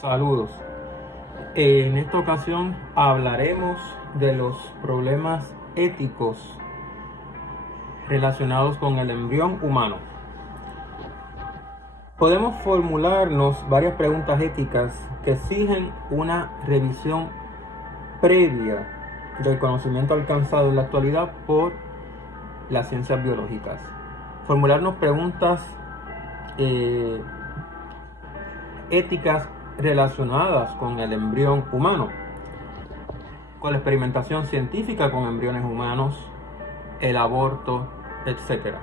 Saludos. En esta ocasión hablaremos de los problemas éticos relacionados con el embrión humano. Podemos formularnos varias preguntas éticas que exigen una revisión previa del conocimiento alcanzado en la actualidad por las ciencias biológicas. Formularnos preguntas éticas relacionadas con el embrión humano, con la experimentación científica con embriones humanos, el aborto, etc.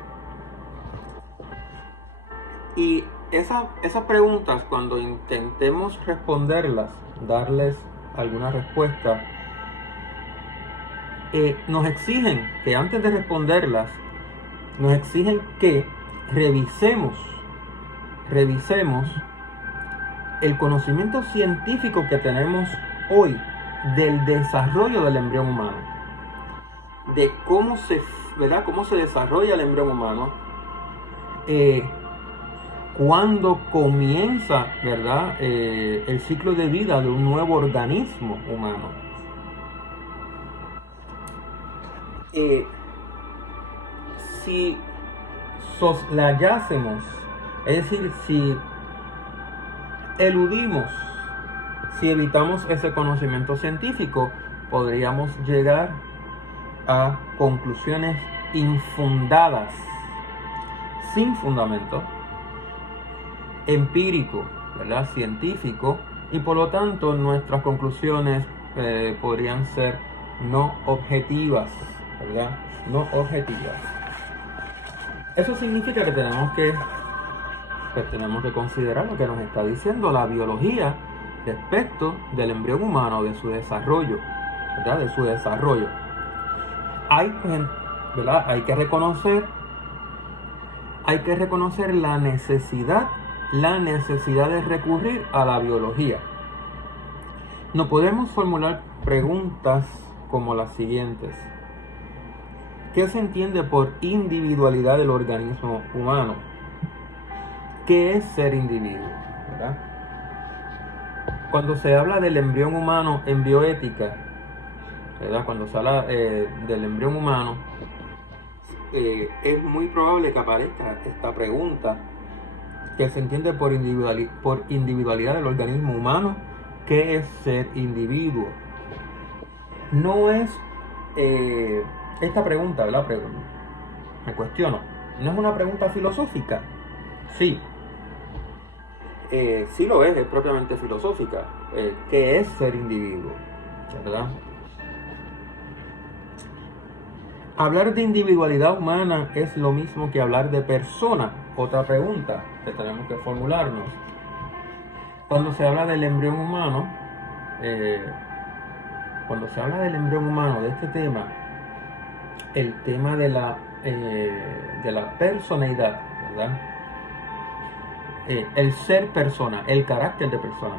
Y esas preguntas, cuando intentemos responderlas, darles alguna respuesta, nos exigen que antes de responderlas, nos exigen que revisemos el conocimiento científico que tenemos hoy del desarrollo del embrión humano, de cómo se desarrolla el embrión humano, cuándo comienza, el ciclo de vida de un nuevo organismo humano. Si soslayásemos, es decir, si eludimos, si evitamos ese conocimiento científico, podríamos llegar a conclusiones infundadas, sin fundamento empírico, científico, y por lo tanto nuestras conclusiones podrían ser no objetivas, no objetivas. Eso significa que tenemos que considerar lo que nos está diciendo la biología respecto del embrión humano, de su desarrollo, de su desarrollo. Hay que reconocer la necesidad de recurrir a la biología. No podemos formular preguntas como las siguientes: ¿qué se entiende por individualidad del organismo humano? ¿Qué es ser individuo? Cuando se habla del embrión humano en bioética, cuando se habla del embrión humano, es muy probable que aparezca esta pregunta: ¿qué se entiende por individualidad del organismo humano? ¿Qué es ser individuo? No es esta pregunta, me cuestiono, ¿no es una pregunta filosófica? Sí. Sí lo es propiamente filosófica. ¿Qué es ser individuo? Hablar de individualidad humana es lo mismo que hablar de persona. Otra pregunta que tenemos que formularnos. Cuando se habla del embrión humano, de este tema, el tema de la personalidad, el ser persona, el carácter de persona,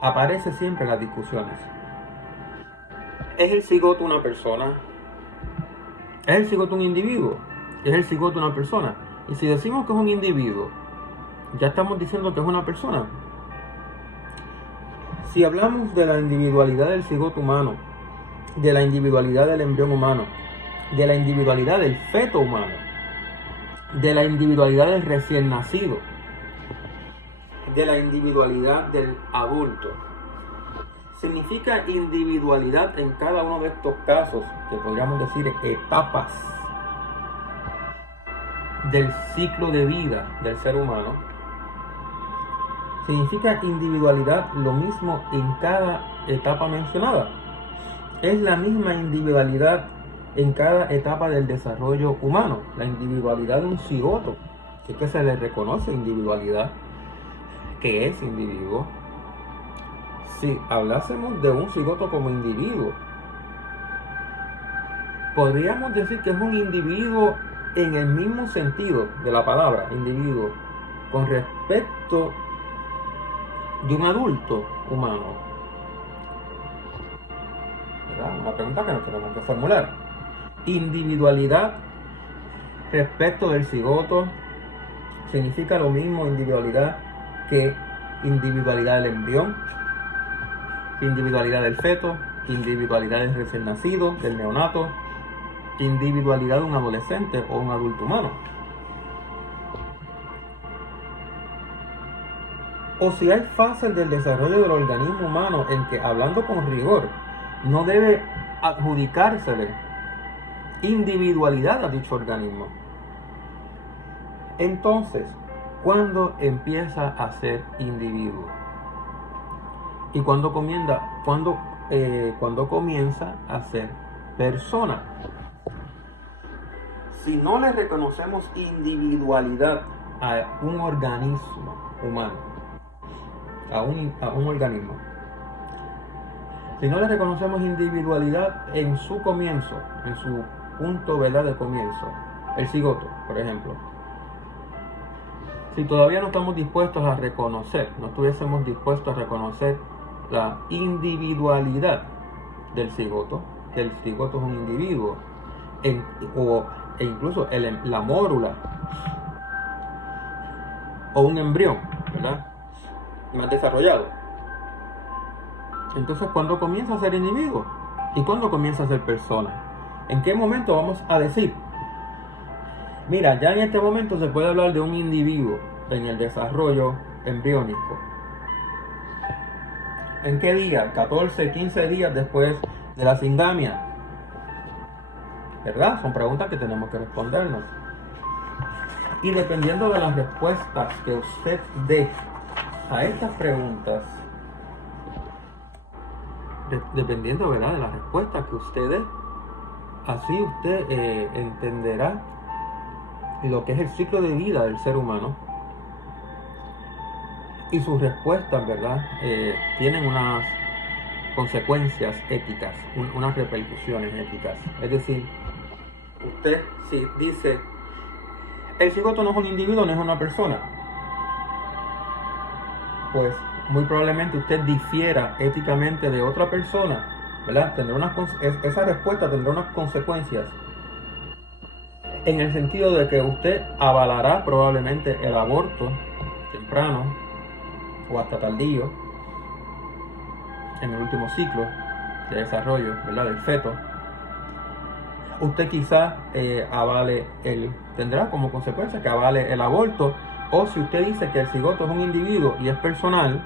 aparece siempre en las discusiones. ¿Es el cigoto una persona? ¿Es el cigoto un individuo? ¿Es el cigoto una persona? Y si decimos que es un individuo, ya estamos diciendo que es una persona. Si hablamos de la individualidad del cigoto humano, de la individualidad del embrión humano, de la individualidad del feto humano, de la individualidad del recién nacido, de la individualidad del adulto, significa individualidad en cada uno de estos casos, que podríamos decir etapas del ciclo de vida del ser humano. Significa individualidad lo mismo en cada etapa mencionada. Es la misma individualidad en cada etapa del desarrollo humano. La individualidad de un cigoto, que se le reconoce individualidad, que es individuo. Si hablásemos de un cigoto como individuo, podríamos decir que es un individuo en el mismo sentido de la palabra individuo con respecto de un adulto humano. Una pregunta que nos tenemos que formular. Individualidad respecto del cigoto significa lo mismo individualidad que individualidad del embrión, individualidad del feto, individualidad del recién nacido, del neonato, individualidad de un adolescente o un adulto humano. O si hay fases del desarrollo del organismo humano en que, hablando con rigor, no debe adjudicársele individualidad a dicho organismo. Entonces, ¿cuándo empieza a ser individuo? ¿Y cuándo comienza a ser persona? Si no le reconocemos individualidad a un organismo humano, a un organismo, si no le reconocemos individualidad en su comienzo, en su punto, ¿verdad?, de comienzo, el cigoto, por ejemplo, si todavía no estamos dispuestos a reconocer, no estuviésemos dispuestos a reconocer la individualidad del cigoto, que el cigoto es un individuo, e incluso la mórula o un embrión, ¿verdad?, más desarrollado. Entonces, ¿cuándo comienza a ser individuo? ¿Y cuándo comienza a ser persona? ¿En qué momento vamos a decir, mira, ya en este momento se puede hablar de un individuo en el desarrollo embriónico? ¿En qué día? 14, 15 días después de la singamia. ¿Verdad? Son preguntas que tenemos que respondernos. Y dependiendo de las respuestas que usted dé a estas preguntas, dependiendo, ¿verdad?, de las respuestas que usted dé, así usted entenderá lo que es el ciclo de vida del ser humano, y sus respuestas, ¿verdad?, tienen unas consecuencias éticas, unas repercusiones éticas. Es decir, usted si dice, el cigoto no es un individuo, no es una persona, pues muy probablemente usted difiera éticamente de otra persona, ¿verdad? Esa respuesta tendrá unas consecuencias, en el sentido de que usted avalará probablemente el aborto temprano o hasta tardío en el último ciclo de desarrollo, ¿verdad?, del feto. Usted quizá tendrá como consecuencia que avale el aborto, o si usted dice que el cigoto es un individuo y es personal,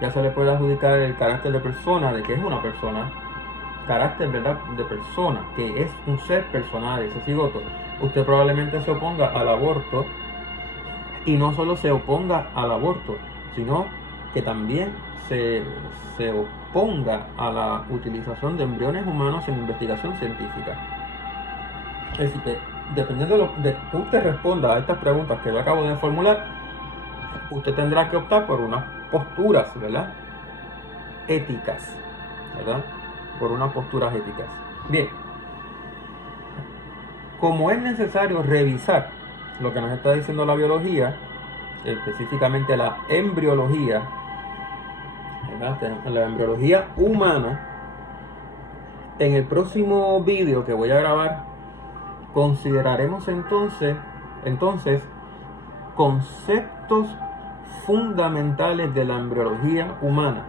ya se le puede adjudicar el carácter de persona, de que es una persona, carácter, ¿verdad?, de persona, que es un ser personal ese cigoto. Usted probablemente se oponga al aborto, y no solo se oponga al aborto, sino que también se oponga a la utilización de embriones humanos en investigación científica. Es decir, que dependiendo de que usted responda a estas preguntas que yo acabo de formular, usted tendrá que optar por unas posturas, ¿verdad?, éticas, ¿verdad?, por unas posturas éticas. Bien, como es necesario revisar lo que nos está diciendo la biología, específicamente la embriología, ¿verdad?, la embriología humana, en el próximo vídeo que voy a grabar consideraremos entonces conceptos fundamentales de la embriología humana,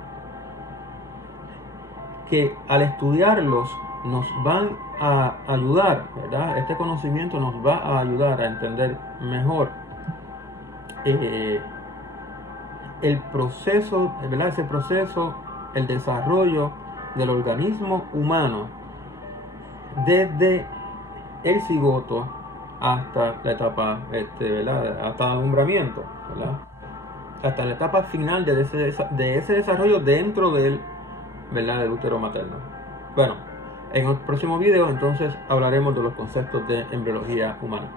que al estudiarlos nos van a ayudar, ¿verdad? Este conocimiento nos va a ayudar a entender mejor el proceso, ¿verdad?, ese proceso, el desarrollo del organismo humano desde el cigoto hasta la etapa, ¿verdad?, hasta el alumbramiento, ¿verdad?, hasta la etapa final de ese desarrollo dentro del, ¿verdad?, del útero materno. Bueno, en el próximo video entonces hablaremos de los conceptos de embriología humana.